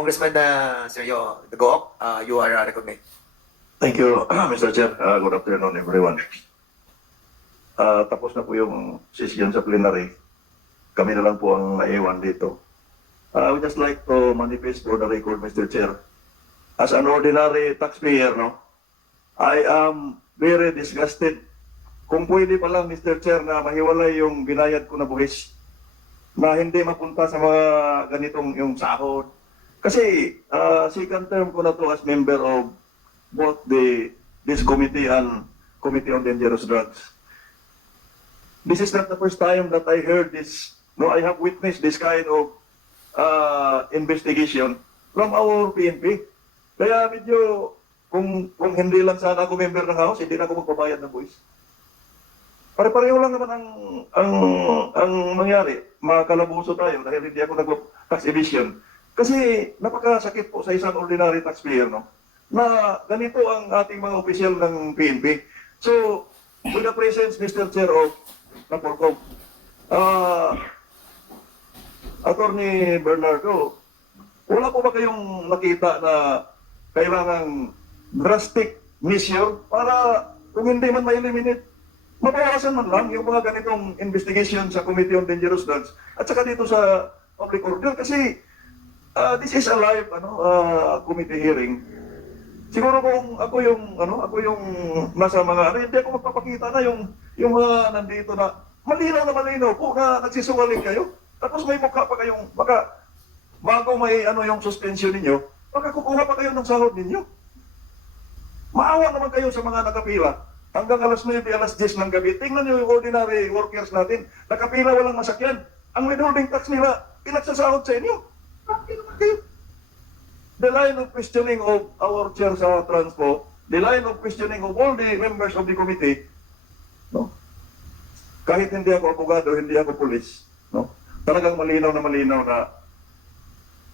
Congressman Sergio Gook, you are recognized. Thank you, Mr. Chair. Good afternoon, everyone. Tapos na po yung session sa plenary. Kami na lang po ang naiwan dito. I would just like to manifest for the record, Mr. Chair. As an ordinary taxpayer, no, I am very disgusted. Kung pwede pa lang, Mr. Chair, na mahiwalay yung binayad ko na buwis na hindi mapunta sa mga ganitong yung sahod. Kasi second term ko na to as member of both this committee and Committee on Dangerous Drugs. This is not the first time that I heard this. No, I have witnessed this kind of investigation from our PNP. Kaya medyo, kung hindi lang sana ako member ng House, hindi na ako magbabayad ng buwis. Pare-pareho lang naman ang mangyari. Makakalabuso tayo dahil hindi ako nag-tax evasion. Kasi napakasakit po sa isang ordinary taxpayer, no? Na ganito ang ating mga opisyal ng PNP. So, with the presence, Mr. Chair of Napolcom, Attorney Bernardo, wala po ba kayong nakita na kailangang drastic measure para kung hindi man ma-eliminate, mabawasan man lang yung mga ganitong investigation sa Committee on Dangerous Drugs at saka dito sa public order kasi this is a live committee hearing. Siguro kung ako yung nasa mga hindi ako magpapakita na yung mga nandito na malinaw po na nagsisungaling kayo. Tapos may mukha pa kayong baka bago may yung suspension ninyo, baka kukuha pa kayo ng sahod ninyo. Maawa naman kayo sa mga nakapila. Hanggang alas 9, alas 10 ng gabi. Tingnan niyo yung ordinary workers natin. Nakapila walang masakyan. Ang withholding tax nila, pinagsasahod sa inyo. Bakit naman kayo? The line of questioning of our chair sa Transpo, the line of questioning of all the members of the committee, no? Kahit hindi ako abogado, hindi ako pulis, no? Talagang malinaw na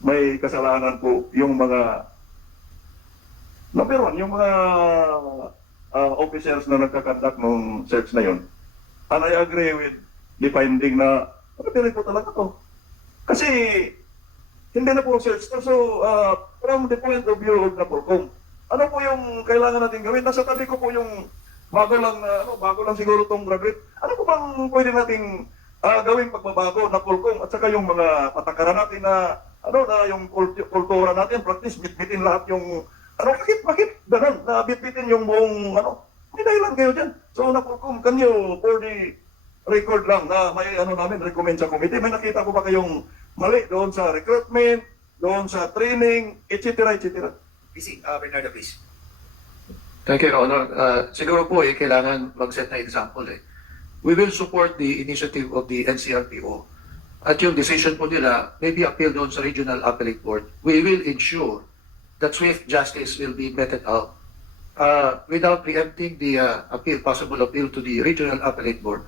may kasalanan po yung mga number one, yung mga officers na nagkakandak ng search na yun. And I agree with the finding na pili po talaga to. Kasi hindi na po search to. So, from the point of view of Napolcom, ano po yung kailangan natin gawin? Nasa tabi ko po yung bago lang siguro tong graduate. Ano po bang pwede nating gawing pagbabago Napolcom at saka yung mga patakaran natin na yung kultura natin, practice, bitbitin lahat yung bakit ganun, na bitbitin yung buong may dahilan kayo dyan. So Napolcom, can you, for the record lang na may namin recommend sa committee, may nakita ko ba kayong mali doon sa recruitment, doon sa training, etc. etc. PC, Bernardo, please. Thank you, Your Honor. Siguro po kailangan mag-set na example We will support the initiative of the NCRPO. At yung decision po nila may be appealed doon sa Regional Appellate Board. We will ensure that swift justice will be meted out without preempting the possible appeal to the Regional Appellate Board.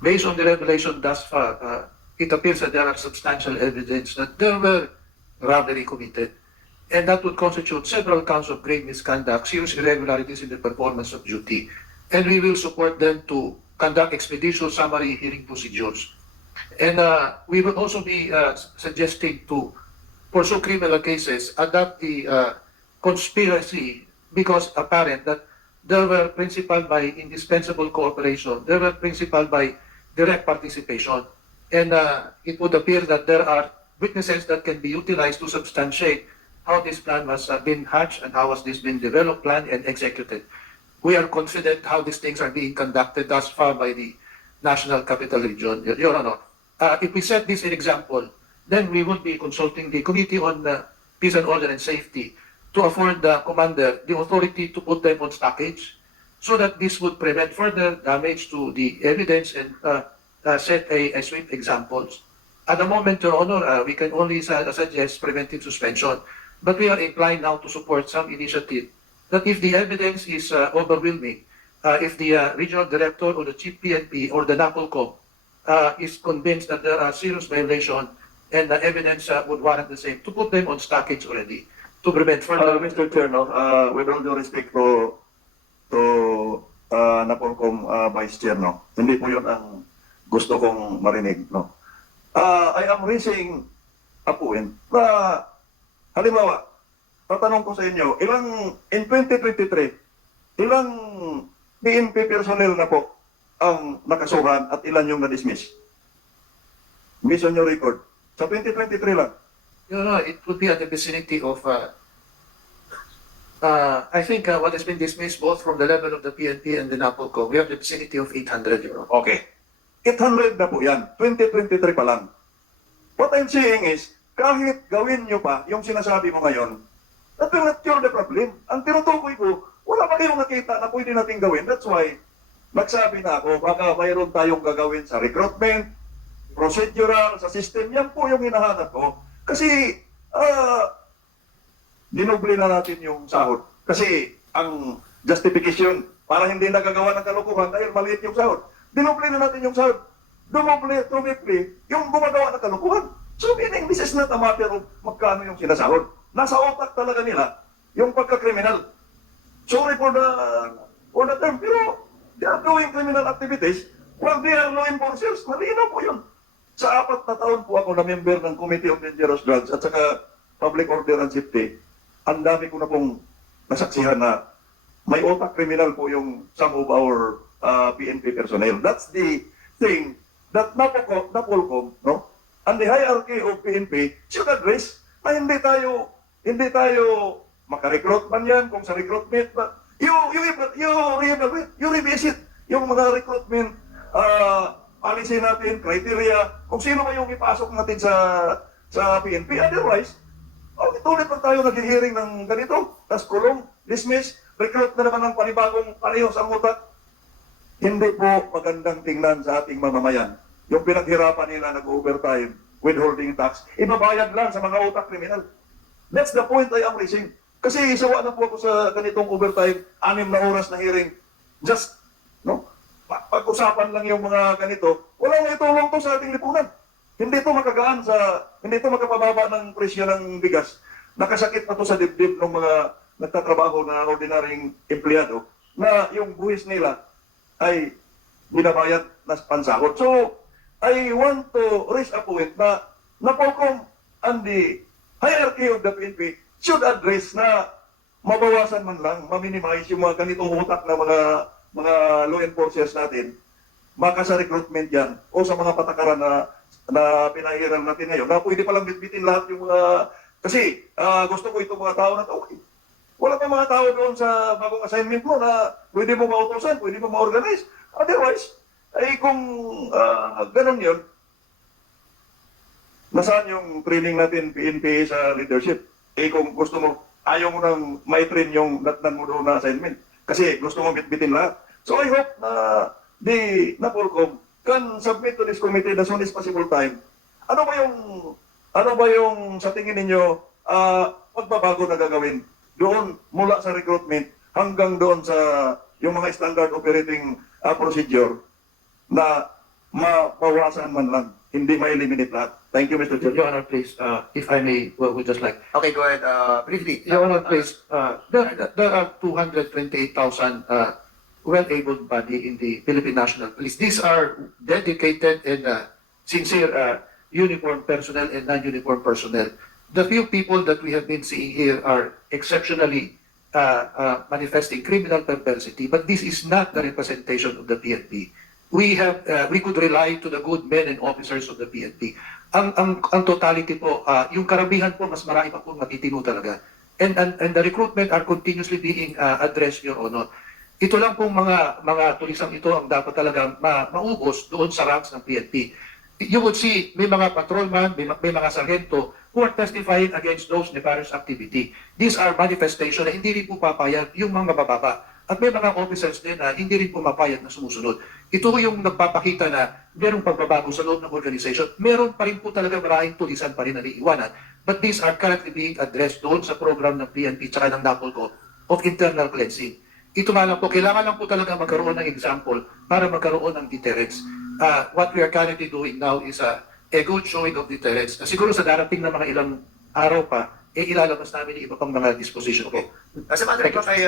Based on the revelation thus far, it appears that there are substantial evidence that there were robbery committed, and that would constitute several counts of grave misconduct, serious irregularities in the performance of duty. And we will support them to conduct expeditious summary hearing procedures. And we will also be suggesting to pursue criminal cases, adopt the conspiracy because apparent that there were principal by indispensable cooperation, there were principal by direct participation, and it would appear that there are witnesses that can be utilized to substantiate how this plan was been hatched and how has this been developed, planned, and executed. We are confident how these things are being conducted thus far by the National Capital Region. Your Honor, if we set this in example, then we would be consulting the Committee on Peace and Order and Safety to afford the commander the authority to put them on stockage so that this would prevent further damage to the evidence and set a swift examples. At the moment, Your Honor, we can only suggest preventive suspension, but we are inclined now to support some initiative that if the evidence is overwhelming, if the regional director or the chief PNP or the Napolcom is convinced that there are serious violations and the evidence would warrant the same, to put them on stockage already to prevent further. Mr. Chair, with all due respect to Napolcom Vice Chair, hindi po yun ang gusto kong marinig. I am raising a point na Halimbawa, tatanong ko sa inyo, in 2023, ilang PNP personnel na po ang nakasuhan at ilan yung na-dismiss? Based on your record. Sa 2023 lang. Your Honor, it would be at the vicinity of, I think what has been dismissed both from the level of the PNP and the NAPOLCO, we have the vicinity of 800, Your Honor. Okay. 800 na po yan. 2023 pa lang. What I'm saying is, kahit gawin nyo pa yung sinasabi mo ngayon, that will not cure the problem. Ang tinutukoy ko, wala pa kayong nakita na pwede natin gawin. That's why, nagsabi na ako, baka mayroon tayong gagawin sa recruitment, procedural, sa system. Yan po yung hinahanap ko. Kasi, dinoble na natin yung sahod. Kasi, ang justification, para hindi nagagawa ng kalokohan dahil maliit yung sahod. Dinoble na natin yung sahod. Dumoble, triply, yung gumagawa ng kalokohan. So, meaning, this is not a matter of magkano yung sinasahod. Nasa otak talaga nila yung pagka-criminal. Sorry for the term, pero they are doing criminal activities while they are law enforcers. Malinaw po yun. Sa 4 na taon po ako na member ng Committee on Dangerous Drugs at saka Public Order and Safety, ang dami ko na pong nasaksihan na may otak criminal po yung some of our PNP personnel. That's the thing that NAPOLCOM, no? And the hierarchy of PNP should address na hindi tayo makarecruit man yan kung sa recruitment ba. You reevaluate, you revisit yung mga recruitment policy natin, criteria, kung sino ba yung ipasok natin sa PNP. Otherwise, ulit pa tayo nag-hearing ng ganito, tas kulong, dismiss, recruit na naman ng panibagong parehos ang utak. Hindi po magandang tingnan sa ating mamamayan. Yung pinaghirapan nila nag-overtime, withholding tax, ibabayad lang sa mga utak kriminal. That's the point I am raising. Kasi isawa na po ako sa ganitong overtime, 6 na oras na hearing. Just, no? Pag-usapan lang yung mga ganito, wala na itulong to sa ating lipunan. Hindi to makagaan hindi to makapababa ng presyo ng bigas. Nakasakit na to sa dibdib ng mga nagtatrabaho na ordinaryong empleyado na yung buwis nila ay binabayad na pansahod. So, I want to raise a point na NAPOLCOM and the hierarchy of the PNP should address na mabawasan man lang, ma-minimize yung mga ganitong utak na mga law enforcers natin, maka sa recruitment yan o sa mga patakaran na pinahiran natin ngayon, na pwede palang bitbitin lahat yung mga, kasi gusto ko itong mga tao na to, okay. Wala pa mga tao doon sa bagong assignment mo na pwede mo mautosan, pwede mo ma-organize. Otherwise, ay kung ganun yun, nasaan yung training natin PNP sa leadership? Eh kung gusto mo, ayaw mo nang may train yung natnan mo doon na assignment. Kasi gusto mo bitbitin lahat. So I hope na the NAPOLCOM can submit to this committee as soon as possible time. Ano ba yung sa tingin ninyo pagbabago na gagawin doon mula sa recruitment hanggang doon sa yung mga standard operating procedure na mabawasan man lang, hindi ma-eliminate lahat. Thank you, Mr. Chair. Your Honor, please, if I may, would just like. Okay, go ahead. Briefly. Your Honor, please, there are 228,000 well-abled body in the Philippine National Police. These are dedicated and sincere uniformed personnel and non-uniformed personnel. The few people that we have been seeing here are exceptionally manifesting criminal perversity, but this is not the representation of the PNP. We could rely to the good men and officers of the PNP. Ang totality po, yung karamihan po, mas marami pa po matitino talaga. And the recruitment are continuously being addressed, Your Honor. Ito lang pong mga tulisang ito ang dapat talagang maubos doon sa ranks ng PNP. You would see, may mga patrolman, may mga sargento who are testifying against those nefarious activity. These are manifestation na hindi rin po papayag yung mga mabababa. At may mga officers din na hindi rin po mapayag na sumusunod. Ito yung nagpapakita na merong pagbabago sa loob ng organization. Meron pa rin po talaga maraming tulisan pa rin na iiwanan. But these are currently being addressed doon sa program ng PNP tsaka ng NAPOLCO of internal cleansing. Ito nga lang po, kailangan lang po talaga magkaroon ng example para magkaroon ng deterrence. What we are currently doing now is a good showing of deterrence. Siguro sa darating na mga ilang araw pa, ilalabas namin yung iba pang mga disposition ko. Okay. As a matter of fact,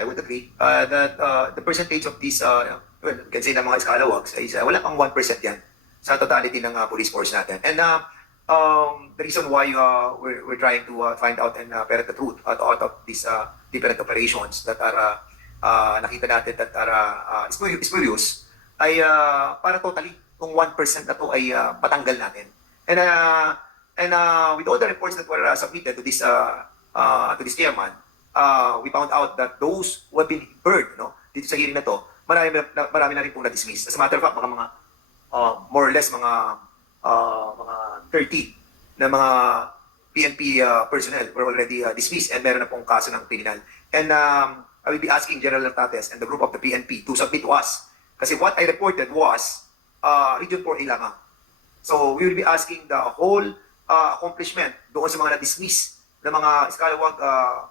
I would agree that the percentage of these, well, can say na mga scalawags, is wala pang 1% yan sa totality ng police force natin. And the reason why we're trying to find out and ferret the truth out of these different operations that are nakita natin that are spurious ay para totally kung 1% na to ay patanggal natin. And with all the reports that were submitted to this chairman, we found out that those who have been heard, no, dito sa hearing na to, marami na rin pong na-dismiss. As a matter of fact, mga more or less mga 30 na mga PNP personnel were already dismissed and meron na pong kaso ng criminal. And I will be asking General Artates and the group of the PNP to submit to us. Kasi what I reported was Region 4A lamang. So we will be asking the whole accomplishment doon sa mga na-dismiss na mga Scalawag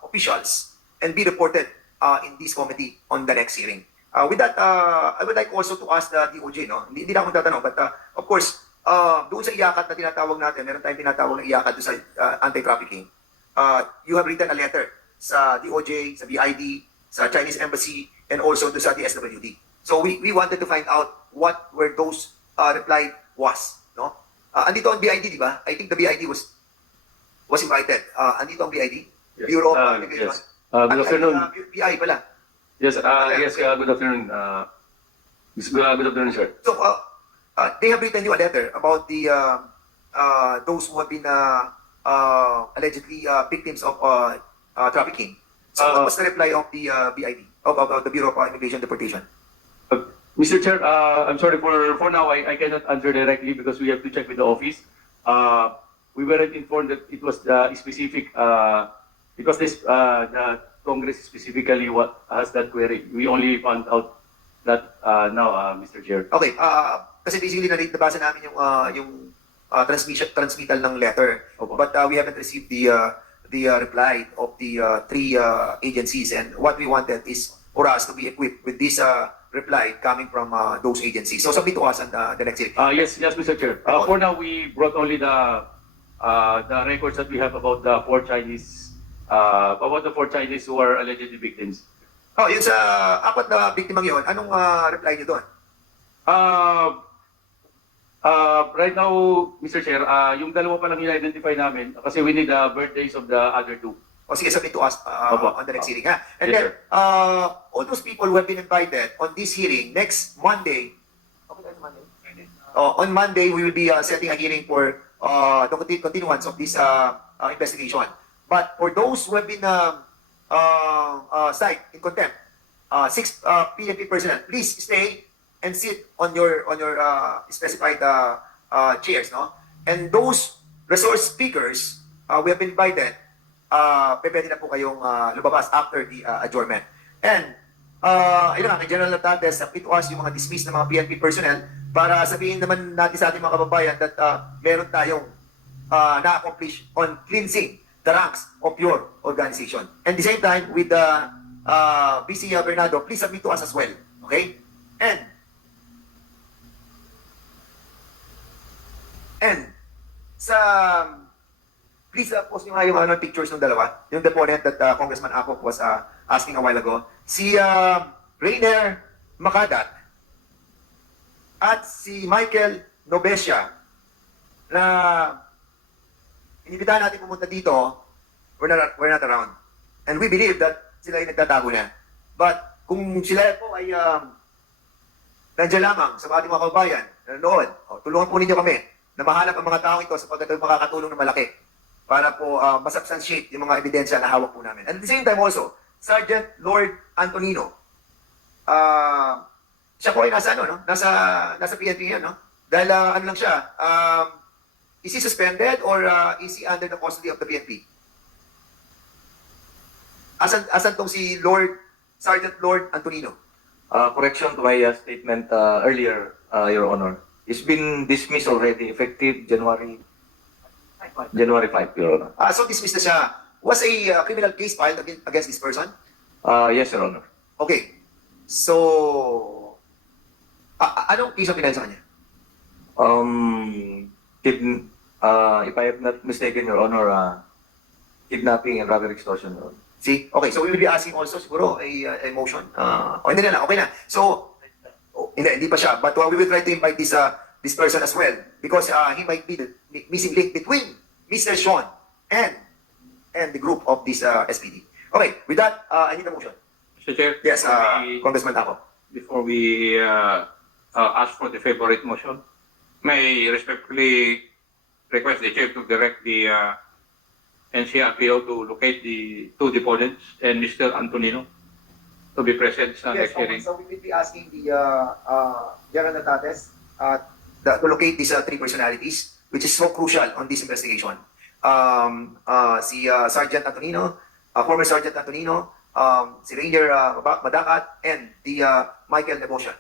officials and be reported in this committee on the next hearing. With that, I would like also to ask the DOJ, no? Hindi na ako tatanong, but of course, doon sa iyakat na tinatawag natin, meron tayong tinatawag na iyakat doon sa anti-trafficking. You have written a letter sa DOJ, sa BID, sa Chinese Embassy, and also to sa DSWD. So we wanted to find out what were those reply was, no? Andito ang BID, di ba? I think the BID was invited. Andito ang BID? Yes. Bureau of Yes. Good afternoon. BI pala. Yes, good afternoon. Good afternoon, sir. So, they have written you a letter about the those who have been allegedly victims of trafficking. So, what was the reply of the BID, of the Bureau of Immigration Deportation? Mr. Chair, I'm sorry for now. I cannot answer directly because we have to check with the office. We weren't informed that it was specific because the Congress specifically what has that query. We only found out that now, Mr. Chair. Okay, kasi basically nabasa namin yung transmittal ng letter. Opo. But we haven't received the reply of the three agencies, and what we wanted is for us to be equipped with this reply coming from those agencies. So submit to us on the next hearing. Yes, Mr. Chair. For now, we brought only the records that we have about the four Chinese who are allegedly victims. Oh, yun sa apat na biktimang yun, anong reply niyo doon? Right now, Mr. Chair, yung dalawa pa lang i-identify namin kasi we need the birthdays of the other two. O sige, submit to us Opo. on the next hearing. Ha? And Yes, then, sir. all those people who have been invited on this hearing, next Monday, on Monday, we will be setting a hearing for the continuance of this investigation. But for those who have been cited in contempt, 6 PNP personnel, please stay and sit on your specified chairs, no? And those resource speakers, we have been invited. Pwede na po kayong lumabas after the adjournment. And ayun nga, kay General Natantes, submit to us yung mga dismissed na mga PNP personnel para sabihin naman natin sa ating mga kababayan that meron tayong na-accomplish on cleansing the ranks of your organization. And at the same time, with BC Bernardo, please submit to us as well. Okay? And sa please post nyo nga yung pictures ng dalawa. Yung deponent that Congressman Acop was asking a while ago. Si Rainer Makadat at si Michael Nobesia na inibitahan natin pumunta dito, we're not around. And we believe that sila ay nagtatago na. But kung sila po ay nandiyan lamang sa ating mga kababayan, nanonood, tulungan po ninyo kami na mahanap ang mga taong ito sapagkat makakatulong na malaki para po masubstantiate yung mga ebidensya na hawak po namin. And at the same time also, Sergeant Lord Antonino, siya po ay nasa nasa PNP yan, no? Dahil ano lang siya, is he suspended or is he under the custody of the PNP? Asan tong si Sergeant Lord Antonino? Correction to my statement earlier, Your Honor. It's been dismissed already, effective January 5, Your Honor. So dismissed na siya. Was a criminal case filed against this person? Yes, Your Honor. Okay. So, anong case ang pinahal sa kanya? If I have not mistaken, Your Honor, kidnapping and robbery extortion, Your Honor. See? Okay, so we will be asking also siguro a motion. Hindi na, okay na. So, hindi pa siya. But we will try to invite this this person as well because he might be the missing link between Mr. Sean and the group of this SPD. Okay, with that, I need a motion. Mr. Chair, Yes, before Congressman Ako. before we ask for the favorite motion, may I respectfully request the chair to direct the NCRPO to locate the two deponents and Mr. Antonino to be present sa Yes, next hearing. so we will be asking the General Natates to locate these three personalities, which is so crucial on this investigation. Si Sergeant Antonino, former Sergeant Antonino, si Ranger Madakat, and the Michael Devotion.